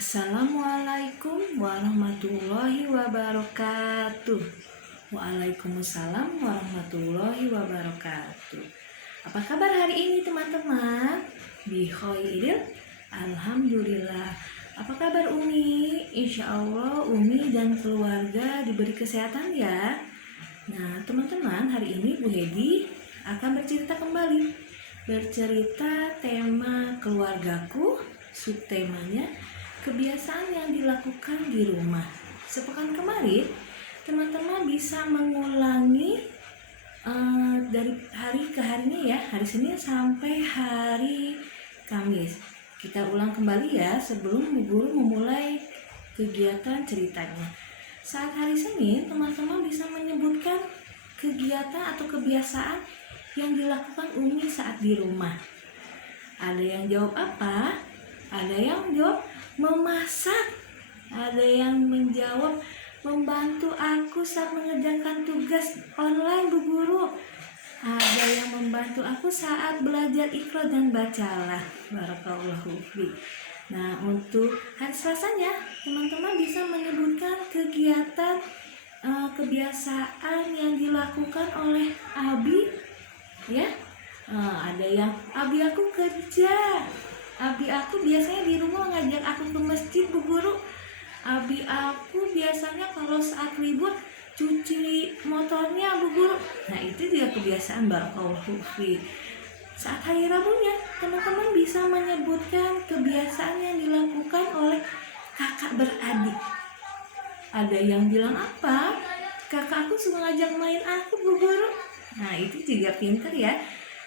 Assalamualaikum warahmatullahi wabarakatuh. Waalaikumsalam warahmatullahi wabarakatuh. Apa kabar hari ini teman-teman? Bikhairil, alhamdulillah. Apa kabar Umi? Insya Allah Umi dan keluarga diberi kesehatan ya. Nah teman-teman, hari ini Bu Hedi akan bercerita kembali. Bercerita tema keluargaku, subtemanya kebiasaan yang dilakukan di rumah. Sepekan kemarin, teman-teman bisa mengulangi dari hari ke harinya ya, hari Senin sampai hari Kamis. Kita ulang kembali ya sebelum Bu Guru memulai kegiatan ceritanya. Saat hari Senin, teman-teman bisa menyebutkan kegiatan atau kebiasaan yang dilakukan Umi saat di rumah. Ada yang jawab apa? Ada yang jawab memasak, ada yang menjawab membantu aku saat mengerjakan tugas online Bu Guru, ada yang membantu aku saat belajar Iqra dan bacalah. Barakallahu fi. Nah untuk hari Selasanya teman-teman bisa menyebutkan kegiatan kebiasaan yang dilakukan oleh Abi ya. Ada yang Abi aku kerja. Abi aku biasanya di rumah ngajak aku ke masjid Bu Guru. Abi aku biasanya kalau saat libur cuci motornya Bu Guru. Nah itu juga kebiasaan barakallahu fi. Saat hari Rabunya teman-teman bisa menyebutkan kebiasaan yang dilakukan oleh kakak beradik. Ada yang bilang apa? Kakak aku suka ngajak main aku Bu Guru. Nah itu juga pinter ya.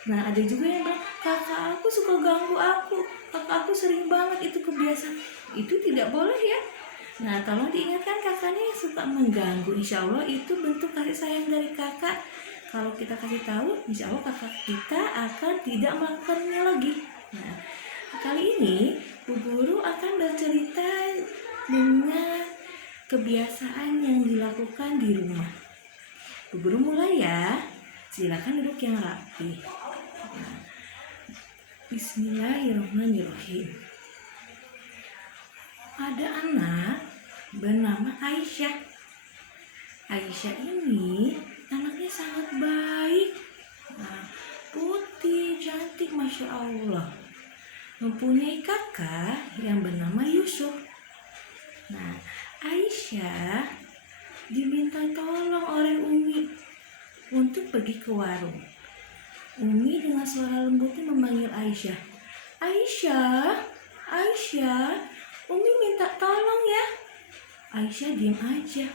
Nah ada juga yang bilang kakak aku suka ganggu aku, kakak aku sering banget itu kebiasaan. Itu tidak boleh ya. Nah tolong diingatkan kakaknya yang suka mengganggu. Insya Allah itu bentuk kasih sayang dari kakak. Kalau kita kasih tahu, insya Allah kakak kita akan tidak melakukannya lagi. Nah kali ini Bu Guru akan bercerita dengan kebiasaan yang dilakukan di rumah. Bu Guru mulai ya. Silakan duduk yang rapi. Nah, Bismillahirrahmanirrahim. Ada anak bernama Aisyah. Aisyah ini anaknya sangat baik, putih, cantik, masya Allah. Mempunyai kakak yang bernama Yusuf. Nah, Aisyah diminta tolong oleh Umi untuk pergi ke warung. Umi dengan suara lembutnya memanggil Aisyah. Aisyah, Aisyah, Umi minta tolong ya. Aisyah diam aja.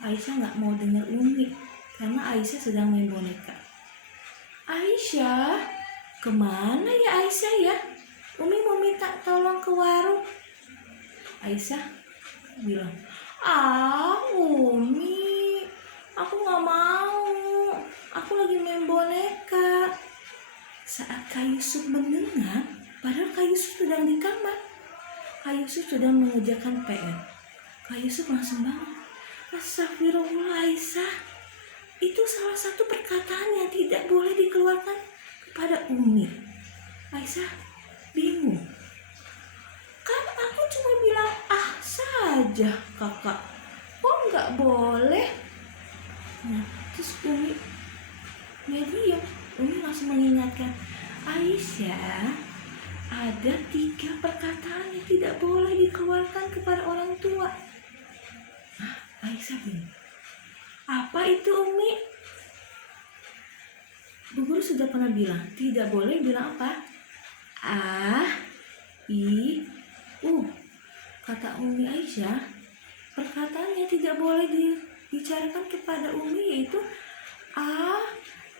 Aisyah nggak mau dengar Umi karena Aisyah sedang main boneka. Aisyah, kemana ya Aisyah ya? Umi mau minta tolong ke warung. Aisyah bilang, Umi, aku nggak mau. Aku lagi main boneka. Saat Kak Yusuf mendengar, padahal Kak Yusuf sedang di kamar. Kak Yusuf sedang mengerjakan PR. Kak Yusuf langsung bangun. Astagfirullah Aisyah. Itu salah satu perkataan yang tidak boleh dikeluarkan kepada Umi. Aisyah bingung. Kan aku cuma bilang saja kakak. Kok nggak boleh? Nah, terus Umi langsung mengingatkan, Aisyah, ada 3 perkataan yang tidak boleh dikeluarkan kepada orang tua. Nah, Aisyah bingung. Apa itu Umi? Bu Guru sudah pernah bilang, tidak boleh bilang apa? I, U. Kata Umi Aisyah, perkataan yang tidak boleh dibicarakan kepada Umi yaitu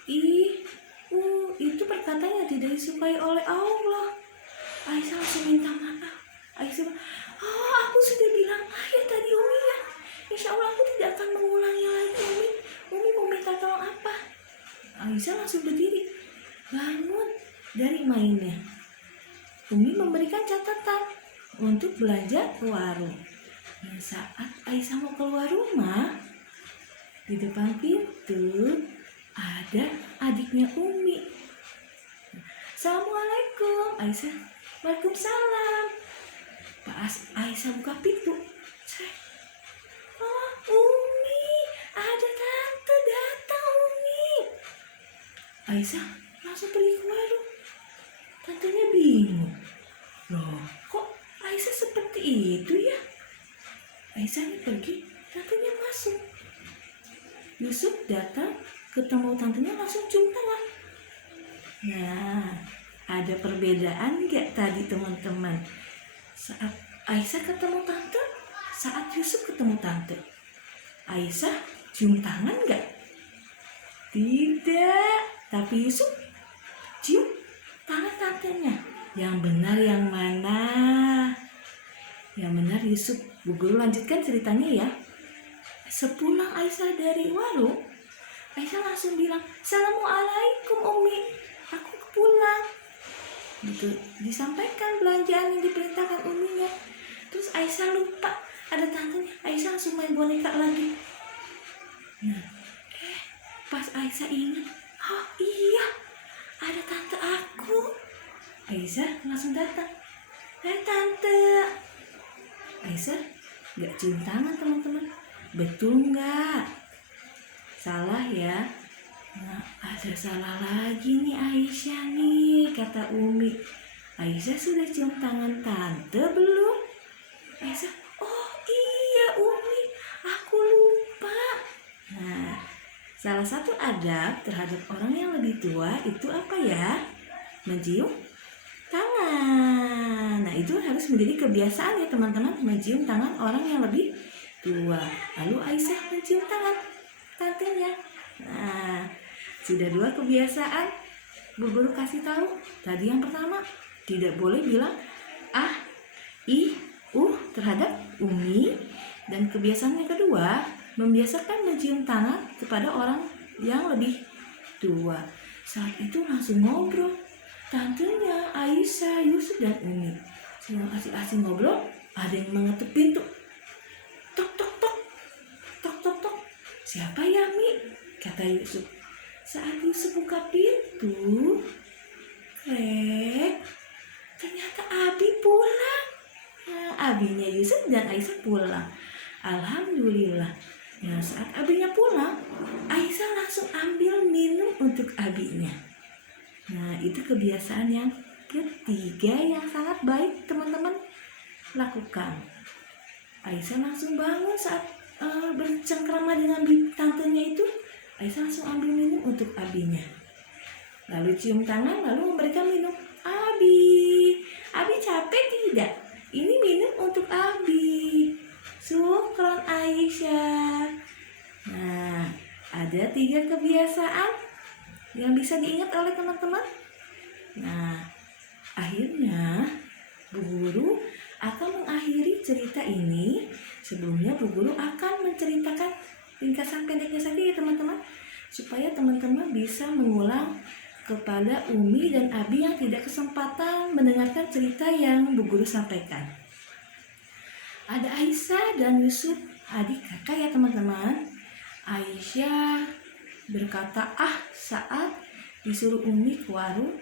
I, U. Itu perkataan yang tidak disukai oleh Allah. Aisyah langsung minta maaf. Aisyah, aku sudah bilang ya tadi Umi ya. Insya Allah aku tidak akan mengulangi lagi Umi. Umi mau minta tolong apa? Aisyah langsung berdiri, bangun dari mainnya. Umi memberikan catatan untuk belanja ke warung. Nah, saat Aisyah mau keluar rumah, di depan pintu ada adiknya Umi. Assalamualaikum. Aisyah, waalaikumsalam. Pak Pas Aisyah buka pintu, oh Umi, ada tante datang Umi. Aisyah langsung pergi ke warung. Tantenya bingung, loh kok Aisyah seperti itu ya? Aisyahnya pergi, tantenya masuk. Yusuf datang, ketemu tantenya langsung cium tangan. Nah, ada perbedaan nggak tadi teman-teman? Saat Aisyah ketemu tante, saat Yusuf ketemu tante, Aisyah cium tangan nggak? Tidak, tapi Yusuf cium tangan tantenya. Yang benar yang mana? Yang benar Yusuf. Bu Guru lanjutkan ceritanya ya. Sepulang Aisyah dari warung, Aisyah langsung bilang, "Assalamualaikum Umi, aku pulang." Gitu disampaikan belanjaan yang diperintahkan Uminya. Terus Aisyah lupa ada tantenya. Aisyah langsung main boneka lagi. Nah, pas Aisyah ingat, oh iya, ada tante aku. Aisyah langsung datang. Hai tante. Aisyah gak cium tangan teman-teman. Betul gak? Salah ya. Nah, ada salah lagi nih Aisyah nih, kata Umi. Aisyah sudah cium tangan tante belum? Aisyah, oh iya Umi, aku lupa. Nah, salah satu adab terhadap orang yang lebih tua itu apa ya? Mencium tangan. Nah, itu harus menjadi kebiasaan ya teman-teman, mencium tangan orang yang lebih tua. Lalu Aisyah mencium tangan tantenya. Nah, sudah 2 kebiasaan Bu Guru kasih tahu. Tadi yang pertama, tidak boleh bilang ah, ih, terhadap Umi. Dan kebiasaan yang kedua, membiasakan mencium tangan kepada orang yang lebih tua. Saat itu langsung ngobrol. Tantenya, Aisyah, Yusuf, dan Umi sedang asik-asik ngobrol. Ada yang mengetuk pintu. Tok, tok, tok. Tok, tok, tok. Siapa ya, Mi? Kata Yusuf. Saat Yusuf buka pintu, ternyata Abi pulang. Nah, abinya Yusuf dan Aisyah pulang. Alhamdulillah. Nah, saat abinya pulang, Aisyah langsung ambil minum untuk abinya. Nah, itu kebiasaan yang ketiga yang sangat baik teman-teman lakukan. Aisyah langsung bangun saat bercengkrama dengan tantenya itu. Aisyah langsung ambil minum untuk abinya. Lalu cium tangan, lalu memberikan minum. Abi capek tidak? Ini minum untuk Abi. Syukron Aisyah. Nah, ada 3 kebiasaan yang bisa diingat oleh teman-teman. Nah, akhirnya Bu Guru akan mengakhiri cerita ini. Sebelumnya Bu Guru akan menceritakan ringkasan pendeknya saja ya teman-teman, supaya teman-teman bisa mengulang kepada Umi dan Abi yang tidak kesempatan mendengarkan cerita yang Bu Guru sampaikan. Ada Aisyah dan Yusuf, adik kakak ya teman-teman. Aisyah berkata saat disuruh Umi ke warung.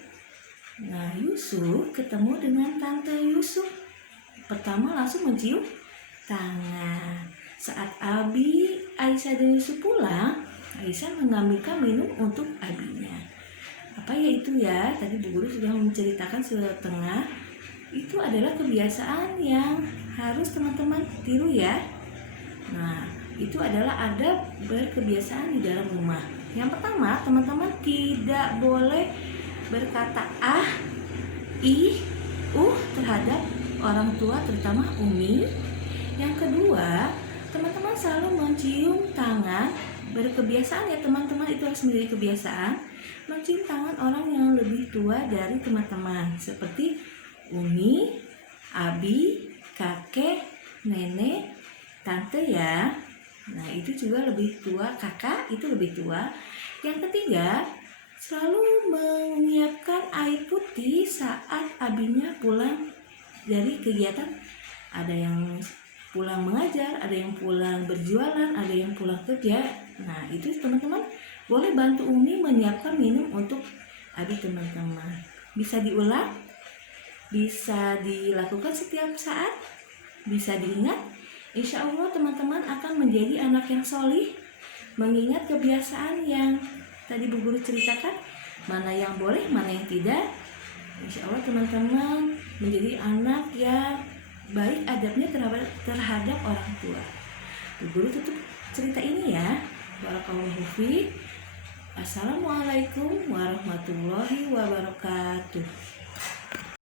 Nah, Yusuf ketemu dengan tante Yusuf. Pertama langsung mencium tangan. Saat Abi, Aisyah dan Yusuf pulang, Aisyah mengambilkan minum untuk abinya. Apa ya itu ya? Tadi Bu Guru sudah menceritakan setengah. Itu adalah kebiasaan yang harus teman-teman tiru ya. Nah, itu adalah adab berkebiasaan di dalam rumah. Yang pertama, teman-teman tidak boleh berkata terhadap orang tua, terutama Umi. Yang kedua, teman-teman selalu mencium tangan. Berkebiasaan ya teman-teman, itu harus menjadi kebiasaan. Mencium tangan orang yang lebih tua dari teman-teman, seperti Umi, Abi, kakek, nenek, tante ya. Nah, itu juga lebih tua, kakak itu lebih tua. Yang ketiga, selalu menyiapkan air putih saat abinya pulang dari kegiatan. Ada yang pulang mengajar, ada yang pulang berjualan, ada yang pulang kerja. Nah, itu teman-teman boleh bantu Umi menyiapkan minum untuk abi teman-teman. Bisa diulang, bisa dilakukan setiap saat. Bisa diingat? Insya Allah teman-teman akan menjadi anak yang solih, mengingat kebiasaan yang tadi Bu Guru ceritakan, mana yang boleh, mana yang tidak. Insya Allah teman-teman menjadi anak yang baik adabnya terhadap orang tua. Bu Guru tutup cerita ini ya. Barakallahu fiik. Assalamualaikum warahmatullahi wabarakatuh.